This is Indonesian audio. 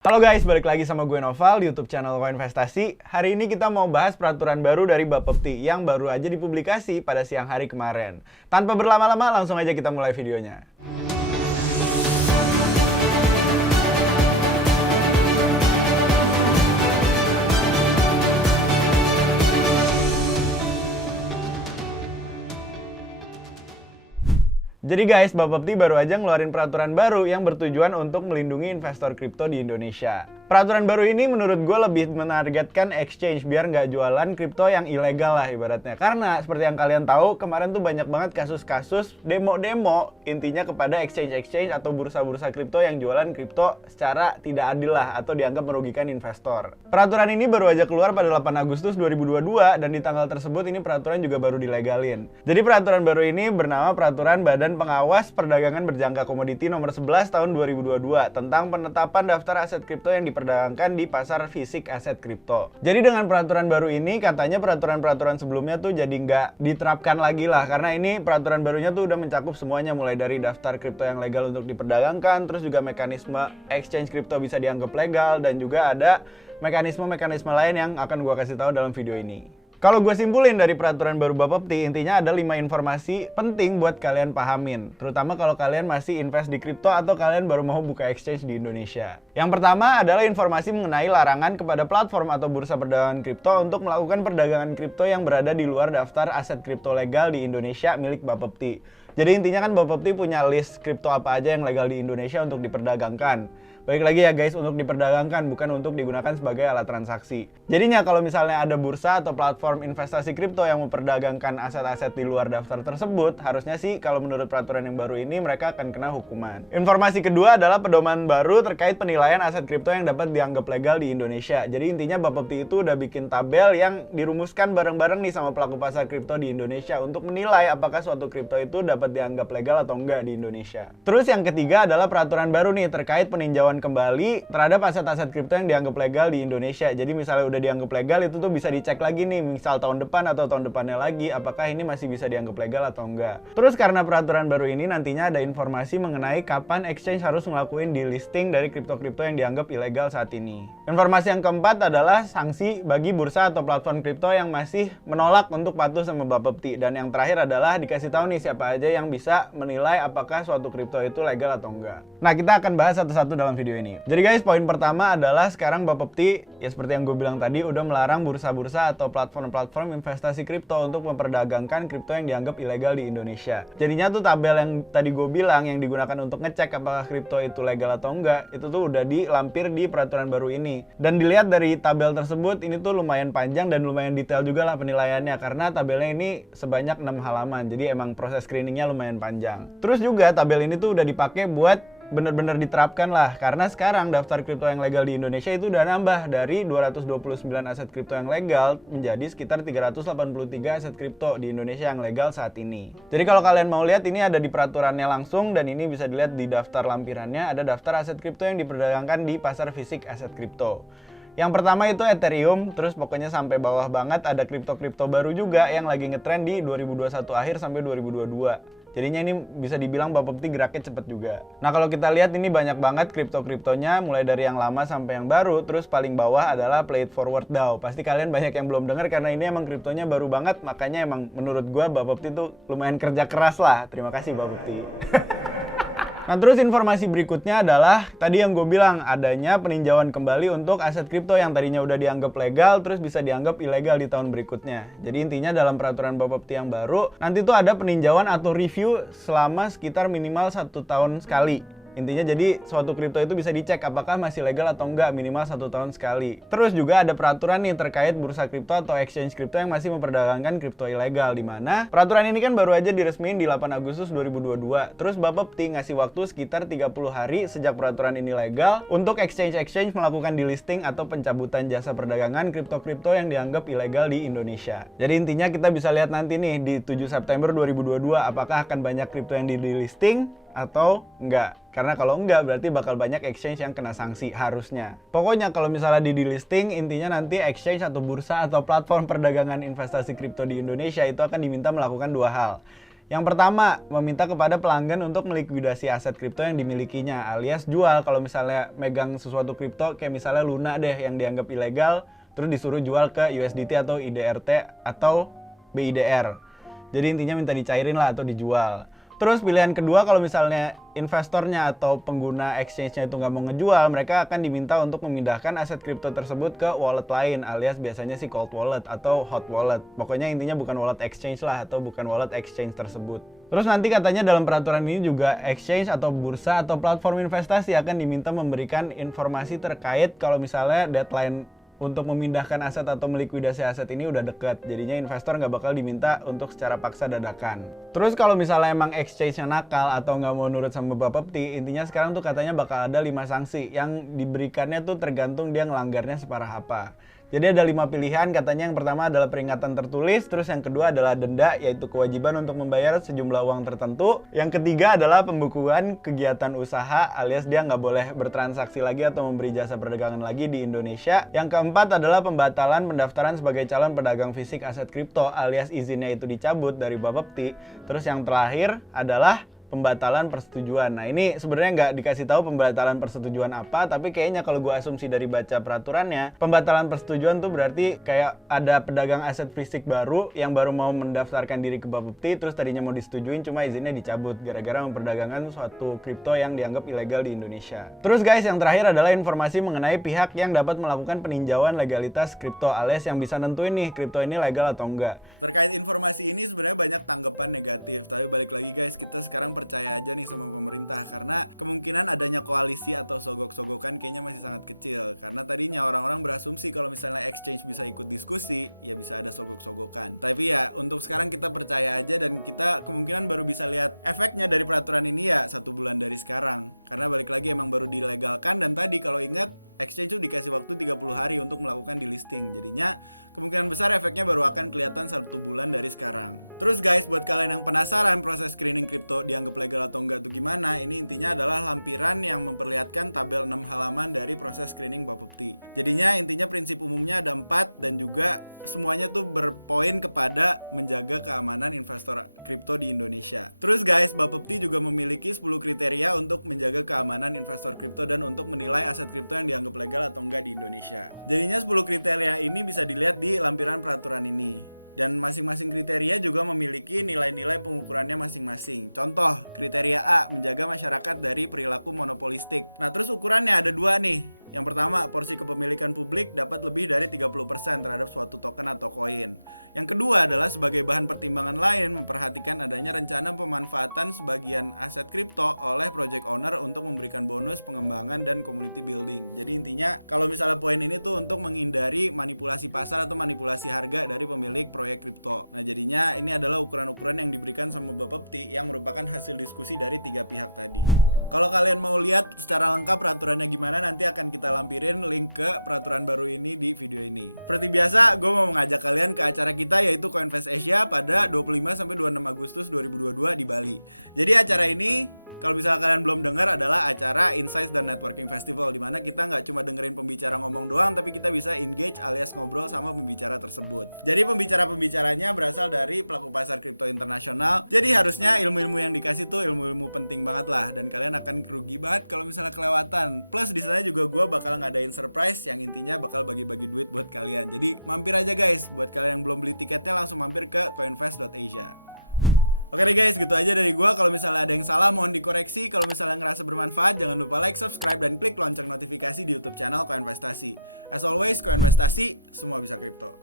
Halo guys, balik lagi sama gue Noval di YouTube channel Koinvestasi. Hari ini kita mau bahas peraturan baru dari Bapepti yang baru aja dipublikasi pada siang hari kemarin. Tanpa berlama-lama, langsung aja kita mulai videonya. Jadi guys, Bapepti baru aja ngeluarin peraturan baru yang bertujuan untuk melindungi investor kripto di Indonesia. Peraturan baru ini menurut gue lebih menargetkan exchange biar nggak jualan kripto yang ilegal lah ibaratnya. Karena seperti yang kalian tahu, kemarin tuh banyak banget kasus-kasus demo-demo intinya kepada exchange-exchange atau bursa-bursa kripto yang jualan kripto secara tidak adil lah atau dianggap merugikan investor. Peraturan ini baru aja keluar pada 8 Agustus 2022 dan di tanggal tersebut ini peraturan juga baru dilegalin. Jadi peraturan baru ini bernama Peraturan Badan Pengawas Perdagangan Berjangka Komoditi Nomor 11 Tahun 2022 tentang penetapan daftar aset kripto yang diperdagangkan di pasar fisik aset kripto. Jadi dengan peraturan baru ini katanya peraturan-peraturan sebelumnya tuh jadi nggak diterapkan lagi lah, karena ini peraturan barunya tuh udah mencakup semuanya, mulai dari daftar kripto yang legal untuk diperdagangkan, terus juga mekanisme exchange kripto bisa dianggap legal, dan juga ada mekanisme-mekanisme lain yang akan gua kasih tahu dalam video ini. Kalau gue simpulin dari peraturan baru Bapepti, intinya ada 5 informasi penting buat kalian pahamin. Terutama kalau kalian masih invest di kripto atau kalian baru mau buka exchange di Indonesia. Yang pertama adalah informasi mengenai larangan kepada platform atau bursa perdagangan kripto untuk melakukan perdagangan kripto yang berada di luar daftar aset kripto legal di Indonesia milik Bapepti. Jadi intinya kan Bapepti punya list kripto apa aja yang legal di Indonesia untuk diperdagangkan. Balik lagi ya guys, untuk diperdagangkan, bukan untuk digunakan sebagai alat transaksi. Jadinya kalau misalnya ada bursa atau platform investasi kripto yang memperdagangkan aset-aset di luar daftar tersebut, harusnya sih kalau menurut peraturan yang baru ini mereka akan kena hukuman. Informasi kedua adalah pedoman baru terkait penilaian aset kripto yang dapat dianggap legal di Indonesia. Jadi intinya Bapepti itu udah bikin tabel yang dirumuskan bareng-bareng nih sama pelaku pasar kripto di Indonesia untuk menilai apakah suatu kripto itu dapat dianggap legal atau enggak di Indonesia. Terus yang ketiga adalah peraturan baru nih terkait peninjauan kembali terhadap aset-aset kripto yang dianggap legal di Indonesia. Jadi misalnya udah dianggap legal, itu tuh bisa dicek lagi nih, misal tahun depan atau tahun depannya lagi, apakah ini masih bisa dianggap legal atau enggak. Terus karena peraturan baru ini nantinya ada informasi mengenai kapan exchange harus ngelakuin delisting dari kripto-kripto yang dianggap ilegal saat ini. Informasi yang keempat adalah sanksi bagi bursa atau platform kripto yang masih menolak untuk patuh sama Bapepti. Dan yang terakhir adalah dikasih tahu nih siapa aja yang bisa menilai apakah suatu kripto itu legal atau enggak. Nah, kita akan bahas satu-satu dalam video ini. Jadi guys, poin pertama adalah sekarang Bapepti, ya seperti yang gue bilang tadi, udah melarang bursa-bursa atau platform-platform investasi kripto untuk memperdagangkan kripto yang dianggap ilegal di Indonesia. Jadinya tuh tabel yang tadi gue bilang yang digunakan untuk ngecek apakah kripto itu legal atau enggak, itu tuh udah dilampir di peraturan baru ini. Dan dilihat dari tabel tersebut, ini tuh lumayan panjang dan lumayan detail juga lah penilaiannya, karena tabelnya ini sebanyak 6 halaman. Jadi emang proses screeningnya lumayan panjang. Terus juga tabel ini tuh udah dipakai buat bener-bener diterapkan lah, karena sekarang daftar kripto yang legal di Indonesia itu udah nambah dari 229 aset kripto yang legal menjadi sekitar 383 aset kripto di Indonesia yang legal saat ini. Jadi kalau kalian mau lihat, ini ada di peraturannya langsung, dan ini bisa dilihat di daftar lampirannya, ada daftar aset kripto yang diperdagangkan di pasar fisik aset kripto. Yang pertama itu Ethereum, terus pokoknya sampai bawah banget ada kripto-kripto baru juga yang lagi ngetrend di 2021 akhir sampai 2022. Jadinya ini bisa dibilang Bapepti geraknya cepet juga. Nah kalau kita lihat ini banyak banget kripto-kriptonya, mulai dari yang lama sampai yang baru. Terus paling bawah adalah Play It Forward DAO. Pasti kalian banyak yang belum dengar karena ini emang kriptonya baru banget. Makanya emang menurut gua Bapepti tuh lumayan kerja keras lah. Terima kasih Bapepti. Nah terus informasi berikutnya adalah tadi yang gue bilang, adanya peninjauan kembali untuk aset kripto yang tadinya udah dianggap legal terus bisa dianggap ilegal di tahun berikutnya. Jadi intinya dalam peraturan Bapepti yang baru nanti tuh ada peninjauan atau review selama sekitar minimal 1 tahun sekali. Intinya jadi suatu kripto itu bisa dicek apakah masih legal atau enggak minimal 1 tahun sekali. Terus juga ada peraturan nih terkait bursa kripto atau exchange kripto yang masih memperdagangkan kripto ilegal, di mana peraturan ini kan baru aja diresmiin di 8 Agustus 2022. Terus Bapepti ngasih waktu sekitar 30 hari sejak peraturan ini legal untuk exchange melakukan delisting atau pencabutan jasa perdagangan kripto-kripto yang dianggap ilegal di Indonesia. Jadi intinya kita bisa lihat nanti nih di 7 September 2022 apakah akan banyak kripto yang di delisting atau enggak. Karena kalau enggak berarti bakal banyak exchange yang kena sanksi harusnya. Pokoknya kalau misalnya di delisting, intinya nanti exchange atau bursa atau platform perdagangan investasi kripto di Indonesia itu akan diminta melakukan 2 hal. Yang pertama, meminta kepada pelanggan untuk melikuidasi aset kripto yang dimilikinya, alias jual. Kalau misalnya megang sesuatu kripto, kayak misalnya Luna deh yang dianggap ilegal, terus disuruh jual ke USDT atau IDRT atau BIDR. Jadi intinya minta dicairin lah atau dijual. Terus pilihan kedua, kalau misalnya investornya atau pengguna exchange-nya itu nggak mau ngejual, mereka akan diminta untuk memindahkan aset kripto tersebut ke wallet lain, alias biasanya sih cold wallet atau hot wallet. Pokoknya intinya bukan wallet exchange lah atau bukan wallet exchange tersebut. Terus nanti katanya dalam peraturan ini juga exchange atau bursa atau platform investasi akan diminta memberikan informasi terkait kalau misalnya deadline untuk memindahkan aset atau melikuidasi aset ini udah deket. Jadinya investor nggak bakal diminta untuk secara paksa dadakan. Terus kalau misalnya emang exchange-nya nakal atau nggak mau nurut sama Bapepti, intinya sekarang tuh katanya bakal ada 5 sanksi yang diberikannya tuh tergantung dia ngelanggarnya separah apa. Jadi ada 5 pilihan, katanya yang pertama adalah peringatan tertulis, terus yang kedua adalah denda, yaitu kewajiban untuk membayar sejumlah uang tertentu. Yang ketiga adalah pembekuan kegiatan usaha, alias dia nggak boleh bertransaksi lagi atau memberi jasa perdagangan lagi di Indonesia. Yang keempat adalah pembatalan pendaftaran sebagai calon pedagang fisik aset kripto, alias izinnya itu dicabut dari Bapepti. Terus yang terakhir adalah pembatalan persetujuan. Nah ini sebenarnya nggak dikasih tahu pembatalan persetujuan apa, tapi kayaknya kalau gue asumsi dari baca peraturannya, pembatalan persetujuan tuh berarti kayak ada pedagang aset fisik baru yang baru mau mendaftarkan diri ke Bapepti, terus tadinya mau disetujuin cuma izinnya dicabut gara-gara memperdagangkan suatu kripto yang dianggap ilegal di Indonesia. Terus guys, yang terakhir adalah informasi mengenai pihak yang dapat melakukan peninjauan legalitas kripto, alias yang bisa nentuin nih kripto ini legal atau enggak. Terkait informasi ini sebenarnya banyak tanggapan negatif, tapi balik lagi guys, kita sekarang percaya aja nih sama pemerintah karena kemungkinan adanya koalisi atau sogok-sogokan kayaknya masih sangat kecil, karena tadinya orang-orang berasumsi kalau misalnya exchange bisa ikut diskusi ya bisa ada sogok-sogokan. Tapi ya untuk sekarang kita percaya aja dan kita kemungkinan baru bisa lihat efeknya dari peraturan ini ya 1 bulan dari sekarang, karena balik lagi emang baru dilegalkan dan tadi kalau ingat exchange tuh dikasih waktu 30 hari untuk melakukan delisting. Jadinya kemungkinan besar efeknya baru akan kelihatan 1 bulan dari sekarang. Terus guys, buat kalian yang penasaran proses screening kripto dianggap legal atau enggak tuh gimana, ini intinya adalah lampiran yang memperlihatkan tabel 6 halaman dari proses screening Bapepti. Jadinya intinya prinsip umumnya ada 4 dan juga semuanya tuh berpoin kepada menjaga keamanan investor kripto di Indonesia. Terus guys, Bapepti juga memiliki 10 kriteria untuk menjaga keamanan investor kripto dan untuk menilai aset kripto yang dianggap legal atau enggak di Indonesia. Jadinya 10 kriteria ini bisa dilihat di lampiran peraturan ini. Dan masing-masing kriteria juga memiliki nilai-nilai pengukurannya masing-masing. Contoh, kriteria A, menjaga masyarakat dari perilaku monopolistik. Nah, terus ukurannya ada 2 nih. Yang pertama, porsi kepemilikan publik dapat lebih dari 30% terhadap suatu token atau koin. Yang kedua adalah sebagai bahan pertimbangan lain memperhatikan adanya rencana pemanfaatan sebagian aset kripto oleh project owner untuk memberikan bonus pengembangan dan community building. Jadi intinya kalau misalnya poin ini tuh untuk menghindari manipulasi pasar atau manipulasi harga dari pemilik proyek kripto. Nah jadinya ini adalah ukuran-ukuran yang diberikan sama Bapepti yang merupakan hasil diskusi dari 3 pihak tadi. Kalau kalian mau lihat secara lengkap peraturannya gimana, nanti akan kita lampirin link ke peraturan baru ini di video ini. Seperti biasa, gue mau mengajak kalian ke acara kita yaitu Coinvest Asia pada 25-26 Agustus 2022 di Bali. Jadi acara ini, kalau misalnya kalian belum dengar, adalah acara Insights dan Networking Festival, dimana kita nggak cuma dengerin pembicara ngomong doang, tapi kita bisa engage alias ngobrol sama pembicara tersebut. Jadi pembicara-pembicaranya berasal dari pelaku pasar kripto internasional. Jadi harusnya ilmu-ilmu yang dikasih tuh ilmu-ilmu penting banget lah, dan kalian akan rugi banget kalau misalnya kelewatan. Plus di sana juga gue bakal ngadain surprise yang intinya bakal bagi-bagi duit buat kalian. Jadi mampir aja guys, buat kalian yang belum beli tiketnya langsung mampir ke coinvest.asia. Oke deh guys, gitu aja dari gua. Kalau misalnya ada yang salah mohon dikoreksi. Kalau misalnya ngerasa bermanfaat, jangan lupa like, subscribe, dan klik lonceng notifikasi di YouTube channel Koinvestasi. As always, Koinvestasi, semua bisa kripto.